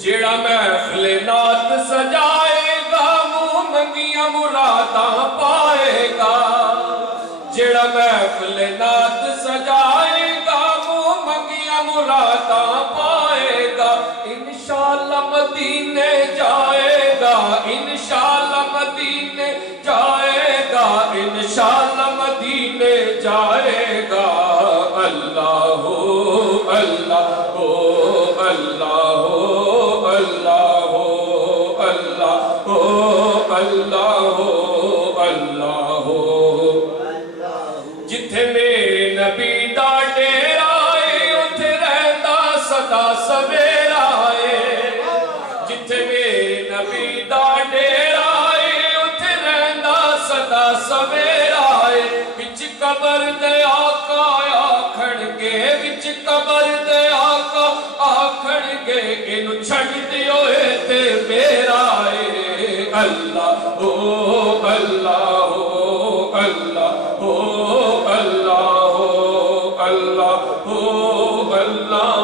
جڑا محفل نات سجائے گا منہ منگیاں مراداں پائے گا جڑا محفل نات سجائے گا منہ منگیاں مراداں پائے گا انشاءاللہ مدینے جائے گا انشاءاللہ مدینے جائے گا انشاءاللہ مدینے جائے گا اللہ ہو اللہ ہو اللہ ہو اللہ ہو اللہ ہو اللہ ہو اللہ ہو جتھے میرے نبی دا ڈیرا ہے اتھے رہندا سدا سویرا ہے جتھے میرے نبی دا ڈیرا ہے اتھے رہندا سدا سویرا ہے وچ قبر دے آقا آکھن گے وچ قبر دے آقا آکھن گے اینو چھڑ دیو اے تے میرا ہے اللہ ہو اللہ ہو اللہ ہو اللہ ہو اللہ ہو اللہ